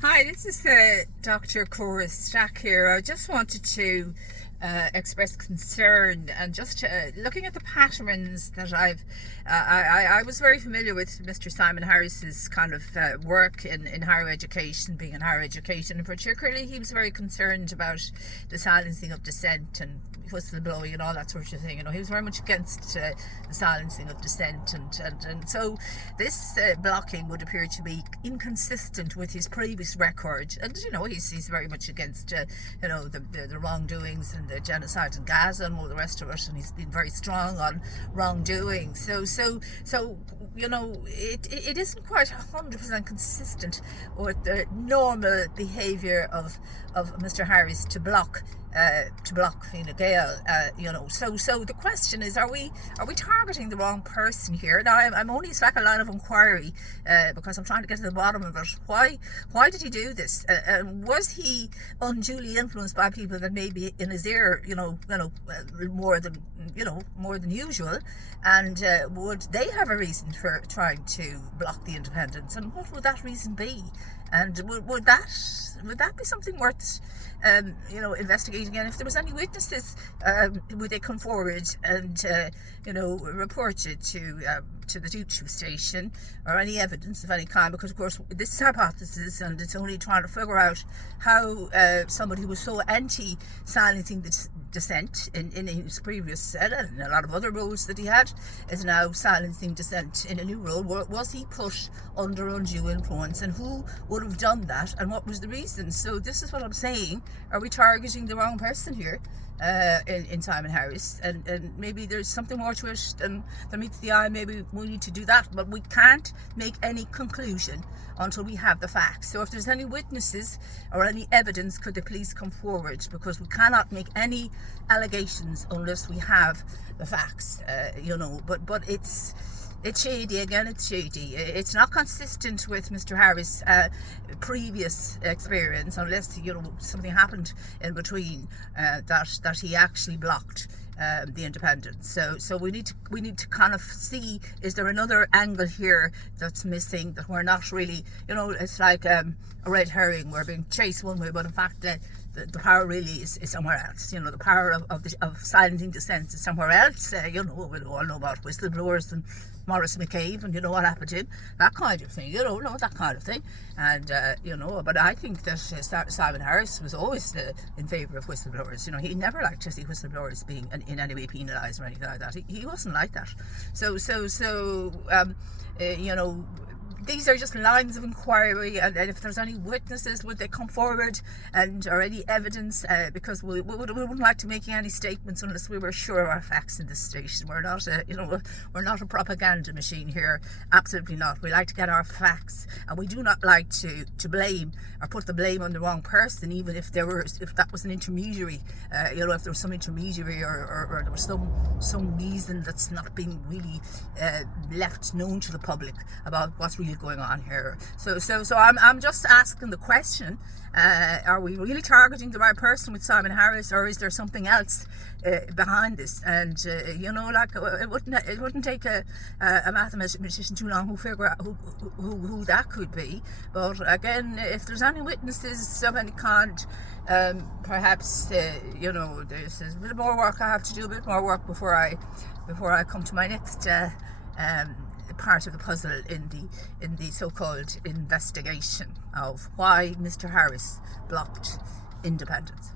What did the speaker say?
Hi, this is Dr. Cora Stack here. I just wanted to express concern and just looking at the patterns that I was very familiar with Mr. Simon Harris's kind of work in higher education, being in higher education, and particularly he was very concerned about the silencing of dissent and whistleblowing and all that sort of thing. You know, he was very much against the silencing of dissent, and so this blocking would appear to be inconsistent with his previous record. And you know, he's very much against the wrongdoings and the genocide in Gaza and all the rest of it, and he's been very strong on wrongdoing. So you know, it isn't quite 100% consistent with the normal behaviour of Mr. Harris to block Fine Gael. So the question is, are we targeting the wrong person here? Now I'm only stuck a line of inquiry because I'm trying to get to the bottom of it. Why did he do this? Was he unduly influenced by people that may be in his ear, more than usual? And would they have a reason for trying to block the independents? And what would that reason be? And would that be something worth investigating? And if there was any witnesses, would they come forward and report it to the Duke station, or any evidence of any kind? Because of course this is hypothesis, and it's only trying to figure out how somebody who was so anti-silencing the dissent in his previous set and a lot of other roles that he had is now silencing dissent in a new role. Was he put under undue influence, and who would have done that, and what was the reason? So this is what I'm saying. Are we targeting the wrong person here in Simon Harris? And maybe there's something more to it than meets the eye. Maybe we need to do that, but we can't make any conclusion until we have the facts. So if there's any witnesses or any evidence, could they please come forward? Because we cannot make any allegations unless we have the facts. But it's shady. Again, it's shady. It's not consistent with Mr. Harris' previous experience, unless something happened in between that he actually blocked the independents. So we need to kind of see, is there another angle here that's missing, that we're not really, it's like a red herring. We're being chased one way, but in fact the power really is somewhere else. The power of silencing dissent is somewhere else. We all know about whistleblowers and Maurice McCabe, and what happened to him, that kind of thing. That kind of thing. And but I think that Simon Harris was always in favour of whistleblowers. He never liked to see whistleblowers being in any way penalised or anything like that. He wasn't like that. These are just lines of inquiry, and if there's any witnesses, would they come forward, or any evidence? Because we wouldn't like to make any statements unless we were sure of our facts in this station. We're not a propaganda machine here. Absolutely not. We like to get our facts, and we do not like to blame or put the blame on the wrong person, even if that was an intermediary. If there was some intermediary or there was some reason that's not being really left known to the public about what's really going on here. So I'm just asking the question: are we really targeting the right person with Simon Harris, or is there something else behind this? And it wouldn't take a mathematician too long to figure out who that could be. But again, if there's any witnesses of any kind, perhaps there's a bit more work I have to do, a bit more work before I come to my next part of the puzzle in the so-called investigation of why Mr. Harris blocked independence.